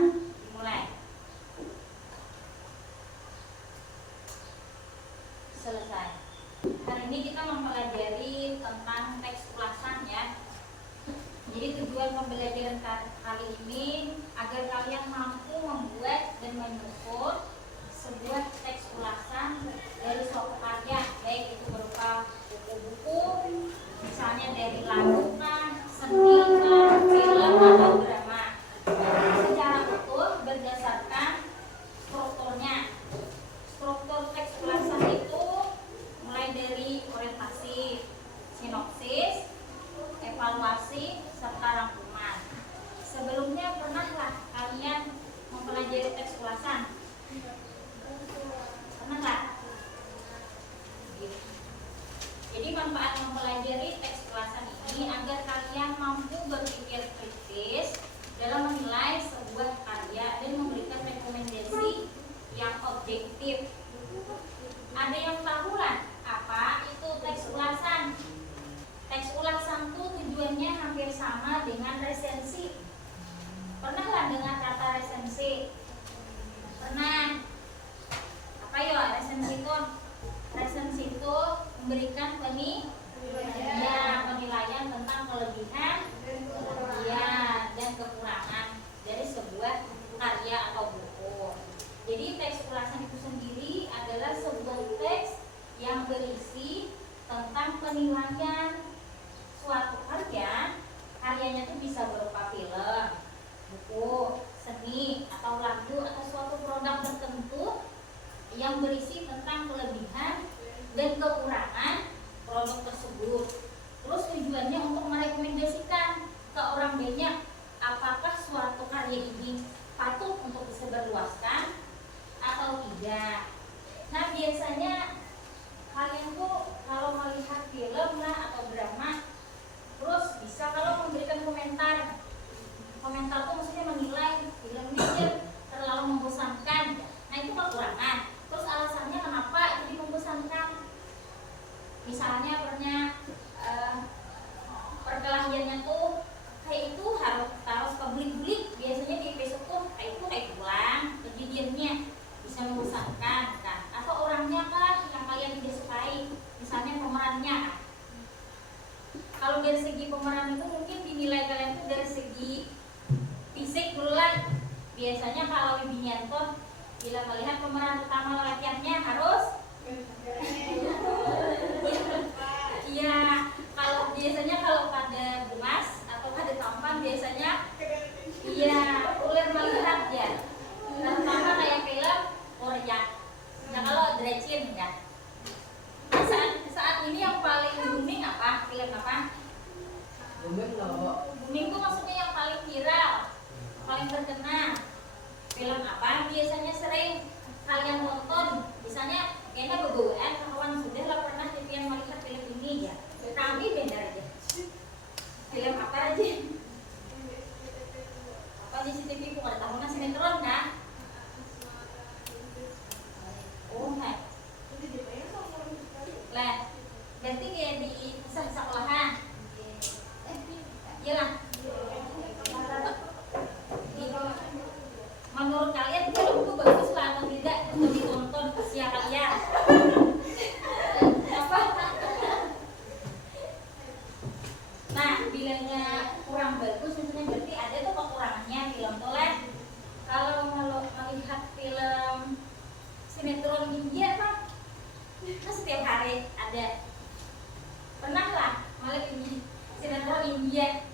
dimulai. Selesai. Hari ini kita mempelajari tentang teks ulasan ya. Jadi tujuan pembelajaran kali ini agar kalian mampu membuat dan menyusun sebuah teks ulasan dari suatu karya, baik itu berupa buku-buku, misalnya dari lagu kah, seni kah, film atau drama, secara utuh berdasarkan strukturnya. Struktur teks ulasan itu mulai dari orientasi, sinopsis, evaluasi, serta rangkuman. Sebelumnya pernahlah kalian mempelajari teks ulasan? Pernah nggak? Jadi manfaat mempelajari teks ulasan ini agar kalian mampu berpikir kritis dalam menilai sebuah karya dan memberikan rekomendasi yang objektif. Ada yang tahu lah apa itu teks ulasan? Teks ulasan itu tujuannya hampir sama dengan resensi. Pernah nggak dengar kata resensi? Pernah? Apa ya resensi itu? Resensi itu memberikan penilaian tentang kelebihan dan kekurangan dari sebuah karya atau buku. Jadi teks ulasan itu sendiri adalah sebuah teks yang berisi tentang penilaian suatu karya. Karyanya itu bisa berupa film, buku, seni, atau lagu, atau suatu produk tertentu yang berisi tentang kelebihan dan kekurangan produk tersebut. Terus tujuannya untuk merekomendasikan ke orang banyak apakah suatu karya ini patut untuk disebarluaskan atau tidak. Nah biasanya kalian tuh kalau melihat film lah atau drama, terus bisa kalau memberikan komentar. Komentar tuh maksudnya menilai film ini terlalu membosankan. Nah itu kekurangan. Terus alasannya kenapa itu membosankan. Misalnya perkelahiannya tuh kayak itu harus kebelit-belit. Biasanya di episode tuh kayak pulang kejadiannya bisa membosankan. Nah, atau orangnya kah yang kalian tidak sukai, misalnya pemerannya. Kalau dari segi pemeran itu mungkin dinilai kalian tuh dari segi fisik dulu lah. Biasanya kalau Wibianto bila melihat pemeran utama laki-lakinya harus iya, kalau biasanya kalau pada gemas atau pada tampan biasanya iya ular melihat ya. Terutama kayak film Korea. Nah kalau Drecin ya. Saat ini yang paling booming apa? Film apa? Booming itu maksudnya yang paling viral, paling terkenal. Film apa biasanya sering kalian nonton? Misalnya kayaknya begoan kawan sudah lah pernah yang melihat film ini ya. Kami beda aja. Film apa aja? Apa di CCTV bukan tahunan sinetron kan? Oh, hai. Lah, berarti kayak di sekolahan. Iya lah. Menurut kalian film itu bagus lah atau tidak untuk ditonton usia kalian? Apa? Nah, bilangnya kurang bagus maksudnya berarti ada tuh kekurangannya film tuh lah. Kalau melihat film sinetron India kan setiap hari ada. Pernah lah melihat sinetron India?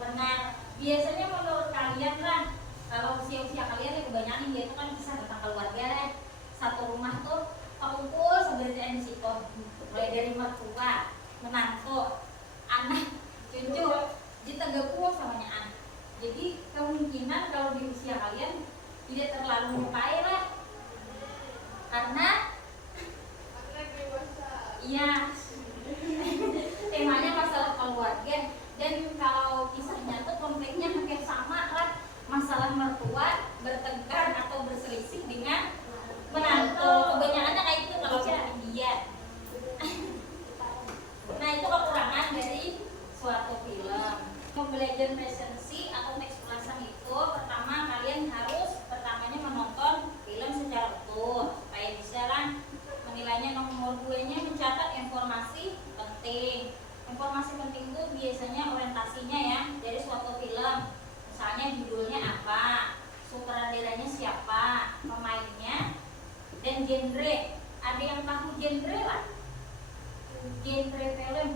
Pernah. Biasanya menurut kalian lah, kalau usia-usia kalian yang kebanyakan dia itu kan kisah tentang keluarga lah. Satu rumah tuh kumpul seberdayaan di situ. Mulai dari mertua, menantu, anak, cucu, ditegakku samanya anak. Jadi kemungkinan kalau di usia kalian tidak terlalu menyukai lah. Karena iya temanya masalah keluarga. Dan kalau kisahnya tuh konfliknya hampir sama lah. Masalah mertua bertengkar atau berselisih dengan menantu. Kebanyakannya kayak itu kalau saya India. Nah itu kekurangan dari suatu film. Pembelajaran resensi atau teks ulasan itu pertama dan genre. Ada yang tahu genre lah? Genre film.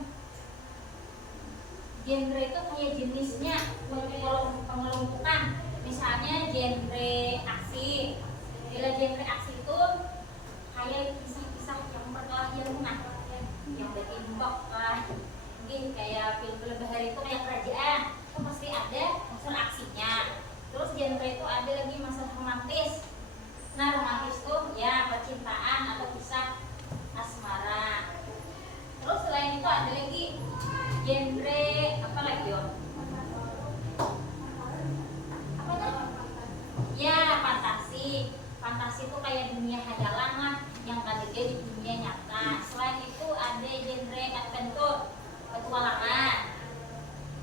Genre itu kayak jenisnya, pengelompokan. Misalnya genre aksi. Bila genre aksi itu kayak kisah-kisah yang berkelahian yang berimbang lah. Mungkin kayak film-film bahari itu kayak kerajaan, itu pasti ada unsur aksinya. Terus genre itu ada lagi masalah romantis. Nah, romantis itu ya percintaan atau kisah asmara. Terus selain itu ada lagi genre apa lagi yo? Apa tuh? Ya, fantasi. Fantasi itu kayak dunia hayalan lah yang ada di dunia nyata. Selain itu ada genre adventure, petualangan.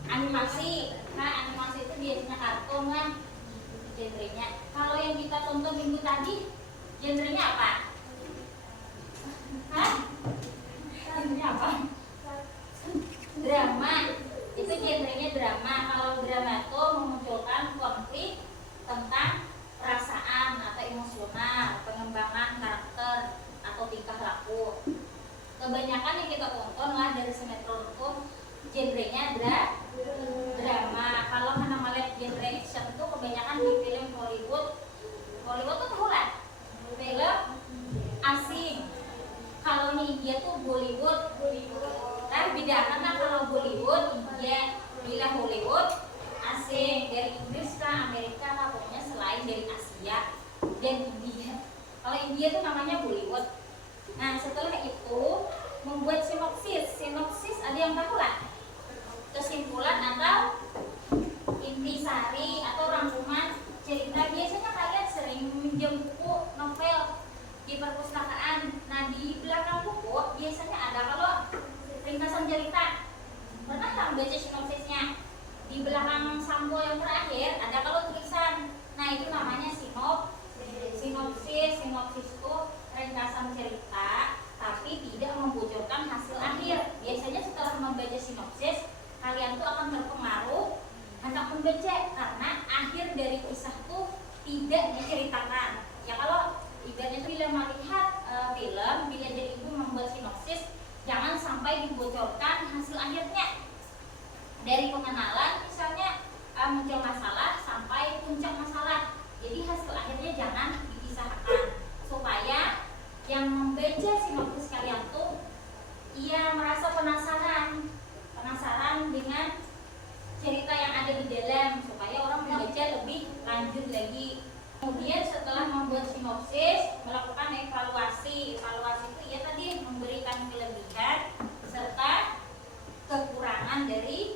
Animasi. Nah, animasi itu biasanya kartun lah genrenya. Kalau yang kita tonton minggu tadi genrenya apa? Hah? Genrenya apa? Drama. Itu genrenya drama. Kalau drama itu memunculkan konflik tentang perasaan atau emosional, pengembangan karakter atau tingkah laku. Kebanyakan yang kita tonton lah dari sinetron itu genrenya drama. Kalau mana lihat genre action itu kebanyakan di film Hollywood. Hollywood tuh tahu lah, film asing. Kalau di India tuh Bollywood. Kan bedakan lah, kalau Bollywood India, bila Hollywood asing, dari Inggris kah, Amerika kah, pokoknya selain dari Asia dan India. Kalau India tuh namanya Bollywood. Nah, setelah itu membuat sinopsis. Sinopsis ada yang tahu lah? Kesimpulan atau intisari atau rangkuman cerita. Biasanya kalian sering meminjam buku novel di perpustakaan. Nah, di belakang buku biasanya ada kalau ringkasan cerita. Pernah nggak baca sinopsisnya? Di belakang sampul yang terakhir ada kalau tulisan. Nah, itu namanya sinopsis. Sinopsis itu ringkasan cerita tapi tidak membocorkan hasil akhir. Biasanya setelah membaca sinopsis, kalian tuh akan terpengaruh hendak membaca karena akhir dari kisah tuh tidak diceritakan. Ya, kalau ibaratnya bila melihat film, bila jadi ibu membuat sinopsis, jangan sampai dibocorkan hasil akhirnya. Dari pengenalan misalnya muncul masalah sampai puncak masalah. Jadi hasil akhirnya jangan dipisahkan supaya yang membaca sinopsis kalian tuh ia merasa penasaran dengan cerita yang ada di dalam, supaya orang membaca lebih lanjut lagi. Kemudian setelah membuat sinopsis, melakukan evaluasi. Evaluasi itu ya tadi memberikan kelebihan serta kekurangan dari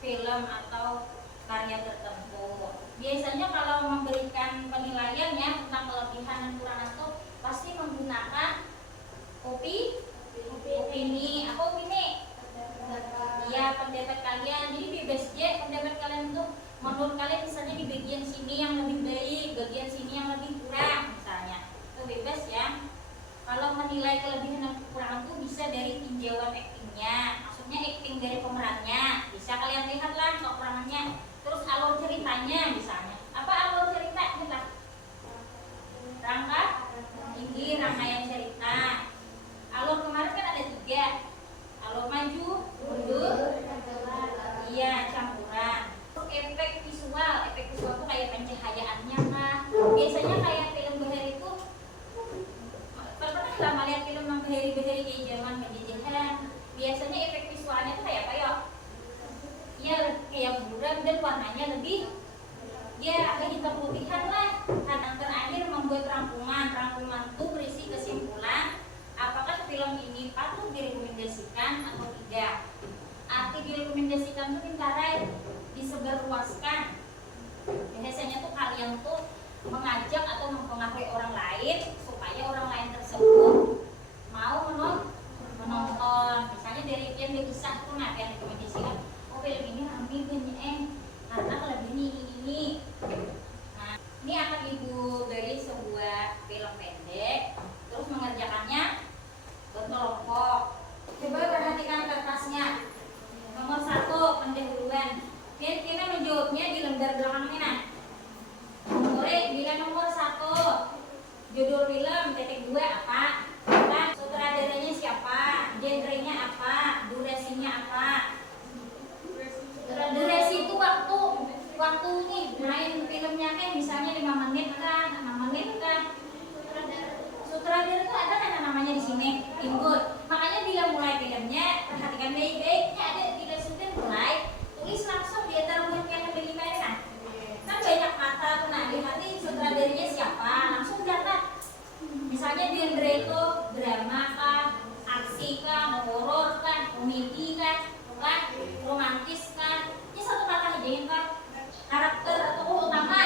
film atau karya tertentu. Biasanya kalau memberikan penilaian ya tentang kelebihan dan kekurangan itu pasti menggunakan opini. Apa opini? Ya, pendapat kalian. Jadi bebas aja pendapat kalian tuh. Menurut kalian misalnya di bagian sini yang lebih baik, bagian sini yang lebih kurang misalnya. Itu bebas ya. Kalau menilai kelebihan dan kekurangan itu bisa dari tinjauan aktingnya. Maksudnya akting dari pemerannya. Bisa kalian lihatlah kekurangannya. Terus alur ceritanya misalnya. Apa alur cerita? Kita rangka tinggi, rangkaian cerita. Alur kemarin kan ada 3. Alur maju, mundur, iya, campuran. Terus efek visual itu kayak pencahayaannya kah? Biasanya kayak film bahari itu, pernah lama lihat film yang bahari kayak zaman penjajahan. Biasanya efek visualnya itu kayak apa ya? Ya kayak buram dan warnanya lebih ya agak hitam putihan lah. Kadang terakhir membuat rangkuman itu berisi kesimpulan apakah film ini patut direkomendasikan atau tidak. Arti direkomendasikan itu pintaran disebarluaskan. Biasanya tuh kalian tuh mengajak atau mempengaruhi orang lain supaya orang lain tersebut mau menonton. Misalnya dari yang besar tuh yang rekomendasikan, oh film ini hampir karena kelebihan ini. Nah, ini akan ibu beri sebuah film pendek, terus mengerjakannya berkelompok. Coba perhatikan kertasnya. Nomor 1 pendahuluan. Kita menjawabnya di lembar belakang ini. Boleh bila nomor 1 Judul film titik dua apa? Kan sutradaranya siapa? Genrenya apa? Durasinya apa? Durasi itu waktu nih main filmnya kan misalnya 5 menit kan, 6 menit kan. Sutradara itu ada kan namanya di sini, input. Makanya bila mulai filmnya perhatikan baik-baik, ada tidak sudah mulai tulis langsung di antara buku yang ada 5 kan. Kan banyak kata tuh, nah lihatin sutradaranya siapa, langsung catat. Misalnya genre itu drama kah, aksi kah, horor kan, komedi kan, romantis kan. Ini satu kata aja yang kan karakter tokoh utama.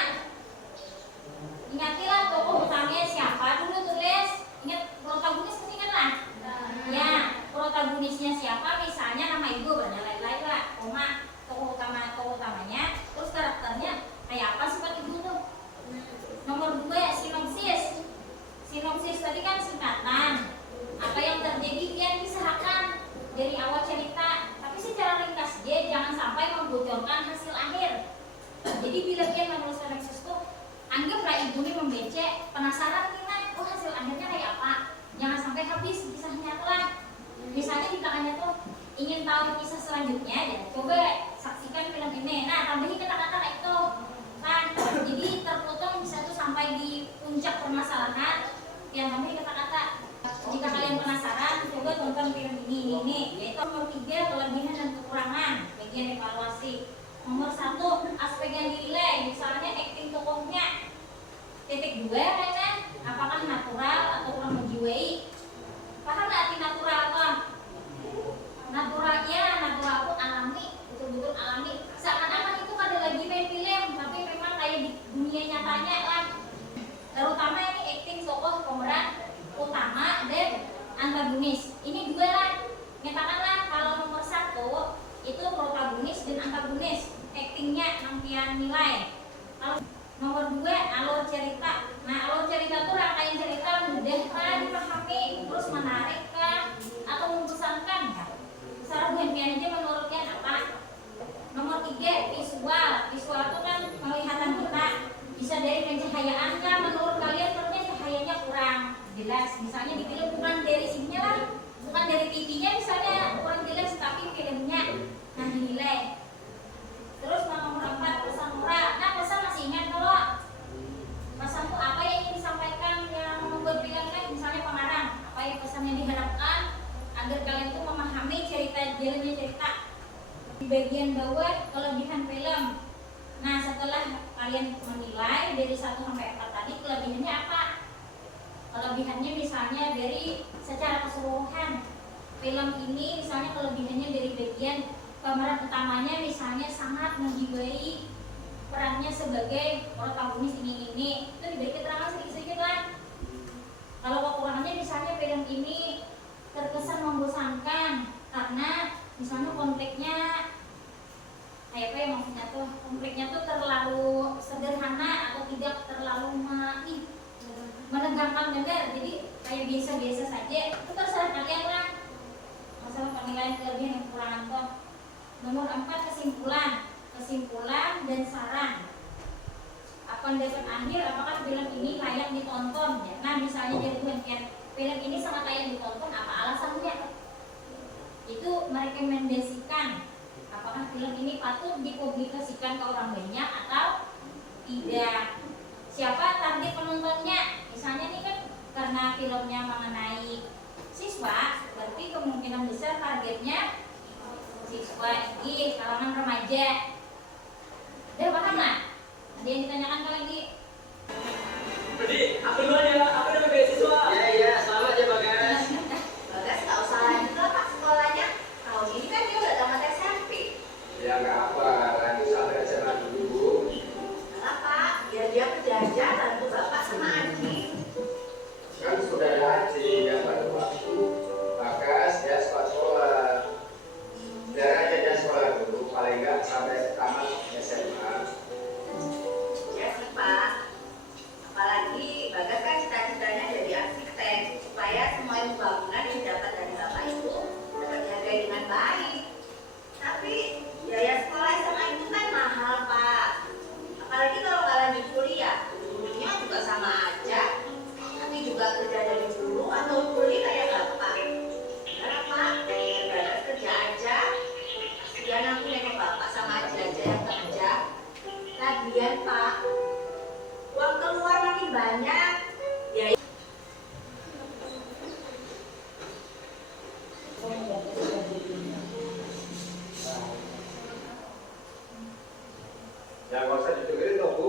Ingatilah tokoh utamanya siapa dulu tulis. Ingat protagonis mesti kan lah. Ya, protagonisnya siapa, misalnya nama ibu berlain-lain lah, koma tokoh utamanya, terus karakternya kayak apa sifat ibu tuh. Nomor 2 sinopsis. Sinopsis tadi kan singkatan. Apa yang terjadi dia kisahkan dari awal cerita, tapi secara ringkas dia jangan sampai membocorkan hasil akhir. Jadi bila dia menulis sinopsis tuh, anggaplah ibu ini membaca, penasaran nih nak, oh hasil akhirnya kayak apa? Jangan sampai habis kisahnya lah. Misalnya di belakangnya tuh ingin tahu kisah selanjutnya, ya coba saksikan film ini. Nah tambahin kata-kata kayak itu kan, jadi terpotong bisa tuh sampai di puncak permasalahan. Yang tambahin kata-kata. Jika kalian penasaran, coba tonton film ini. Yaitu nomor 3 kelebihan dan kekurangan, bagian evaluasi. Nomor 1 aspek yang dinilai, misalnya acting tokohnya. Titik 2 kan, apakah natural atau kurang menjiwai? Paham nggak arti natural kan? Naturalnya, natural itu alami, betul-betul alami. Seakan-akan itu ada lagi main film, tapi memang kayak di dunia nyatanya lah. Terutama ini acting tokoh pemeran utama dan antagonis. Ini 2 lah. Nyatakanlah kalau nomor 1 itu protagonis dan antagonis, actingnya nampian nilai. Kalau nomor 2 alur cerita. Nah alur cerita itu rangkaian cerita mudah kan dipahami, terus menarik kan atau membosankan kan. Secara bukan aja menurutnya apa. Nomor 3 visual. Visual itu kan penglihatan kita, bisa dari pencahayaan kan. Menurut kalian perlunya cahayanya kurang jelas, misalnya di film bukan dari sininya lah, bukan dari TV-nya misalnya kurang jelas, tapi filmnya nah dinilai. Terus nomor 4 pesan moral. Nah pesan masih ingat kalau pesan itu apa yang ingin disampaikan yang membuat film kan, misalnya pengarang apa yang pesan yang diharapkan agar kalian itu memahami jalannya cerita. Di bagian bawah kelebihan film. Nah setelah kalian menilai dari 1 sampai 4 tadi, kelebihannya apa? Kelebihannya misalnya dari secara keseluruhan film ini, misalnya kelebihannya dari bagian pemeran utamanya misalnya sangat menjiwai perannya sebagai protagonis ini itu diberi keterangan sedikit-sedikit lah. Kalau kekurangannya misalnya film ini terkesan membosankan karena misalnya konfliknya kayak apa ya, maksudnya tuh konfliknya tuh terlalu sederhana atau tidak terlalu menegangkan benar, jadi kayak biasa-biasa saja. Itu terserah kalian lah masalah penilaian kelebihan dan kekurangan tuh. Nomor 4 kesimpulan dan saran. Pendapat akhir, apakah film ini layak ditonton ya? Nah misalnya dari bagian film ini sangat layak ditonton, apa alasannya? Itu merekomendasikan apakah film ini patut dipublikasikan ke orang banyak atau tidak. Siapa target penontonnya? Misalnya nih kan karena filmnya mengenai siswa, berarti kemungkinan besar targetnya siswa ini kalangan remaja. Udah paham lah? Ada yang ditanyakan lagi? Jadi, aku duluan ya, aku udah beasiswa. Iya, selamat ya Bagas. Bagas nggak usah lanjut lah Pak sekolahnya. Tahun ini kan dia udah tamat SMP. Ya nggak apa, lanjut sampai SMA dulu. Kenapa? Biar dia belajar bantu Bapak sama adik. Kan sudah ada Haji yang baru waktu. Bagas ya sekolah. Biar aja dia sekolah dulu, paling nggak sampai tamat SMA. Ya Lagian Pak, uang keluar makin banyak. Ya Ya nggak usah didengerin toh Bu.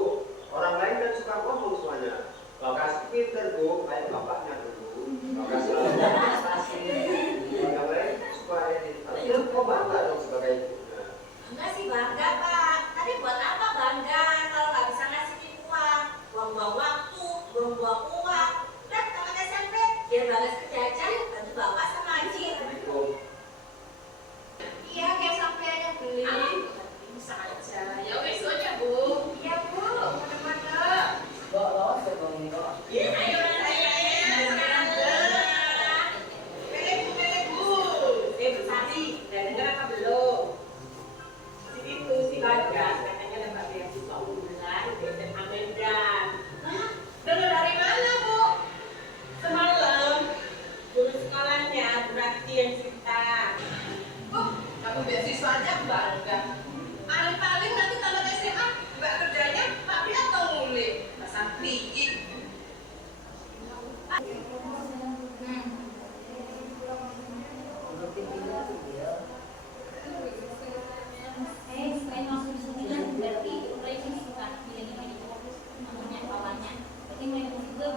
Orang lain kan suka ngomong semuanya. Bagas pinter Bu, kayak bapaknya dulu. Bagas selalu prestasi. Yang lain suka ini. Tapi kok bangga dong sebagai ibu. enggak sih bangga Pak. Tapi buat apa bangga kalau nggak bisa ngasih uang? Buang-buang waktu, buang-buang uang. Udah tamat SMP, biar Bagas kerja aja, bantu bapak sama Aji. Assalamualaikum. Iya, kayak sampean yang beli. Bisa aja. Ya wes aja, Bu. Iya Bu, mana-mana. Iya, sayuran saya. Pelek Bu. Bu Sari, udah dengar apa belum? Si Bagas katanya dapat beasiswa unggulan di SMA Medan. Hah? Dengar dari mana, Bu? Semalam guru sekolahnya Bu Rati yang cerita. Oh, kamu beasiswa aja bangga. Paling-paling nanti tamat SMA nggak kerjanya pabrik atau ngulik. Pasang tinggi. Selain masuk di sini kan berarti mereka suka pilih-pilih namanya kawannya. Berarti mereka juga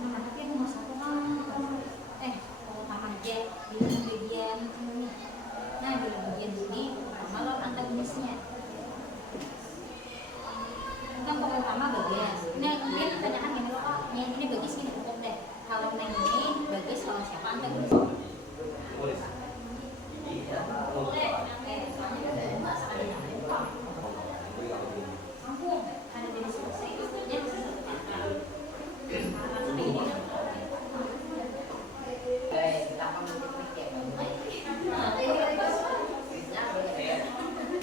nah, tapi aku mau satu kalau taman aja di bagian ini. Nah, di bagian sini malah antagonisnya. Kan kalau pertama bagas. Nah, kemudian ditanyakan gini loh, Pak, yang ini bagus gini cukup deh. Kalau yang ini bagus sama siapa antagonis? Boleh, soalnya ada kampung, ada di selesai, istrinya bisa satu kata.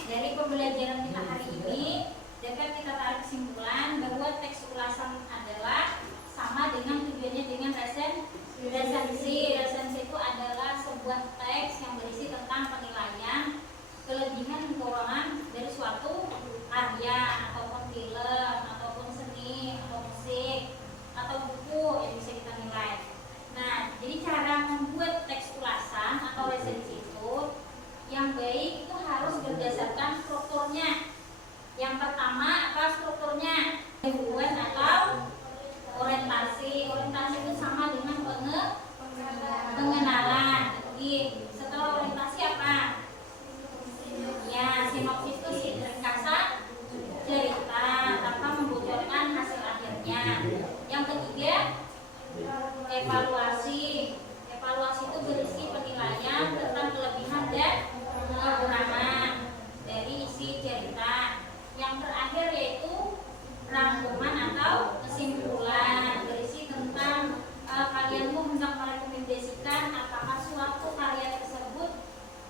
Dari pembelajaran kita hari ini dapat kita tarik kesimpulan bahwa teks ulasan adalah sama dengan tujuannya dengan resensi. Resensi itu adalah sebuah teks yang berisi tentang penilaian kelebihan dan kekurangan dari suatu karya ataupun film ataupun seni atau musik atau buku yang bisa kita nilai. Nah, jadi cara membuat teks ulasan atau resensi itu yang baik itu harus berdasarkan strukturnya. Yang pertama apa strukturnya? Hubungan atau orientasi. Orientasi itu sama dengan pengenalan. Jadi setelah orientasi apa? Ya, sinopsis itu ringkasan cerita tanpa membocorkan hasil akhirnya. Yang ketiga, evaluasi. Evaluasi itu berisi penilaian tentang kelebihan dan kekurangan dari isi cerita. Yang terakhir yaitu rangkuman atau kesimpulan, berisi tentang kalian hendak merekomendasikan apakah suatu karya tersebut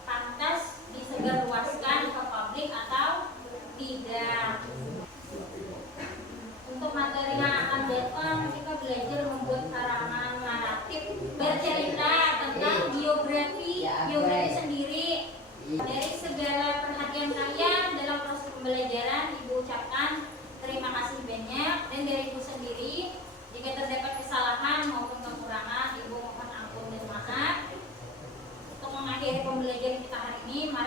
pantas disebarluaskan ke publik atau tidak. Untuk materi yang akan datang, kita belajar membuat karangan naratif bercerita tentang biografi sendiri. Dari segala perhatian kalian dalam proses pembelajaran, Ibu ucapkan terima kasih banyak, dan dari Ibu sendiri jika terdapat kesalahan maupun kekurangan, Ibu mohon ampun dan maaf. Untuk mengakhiri pembelajaran kita hari ini, mari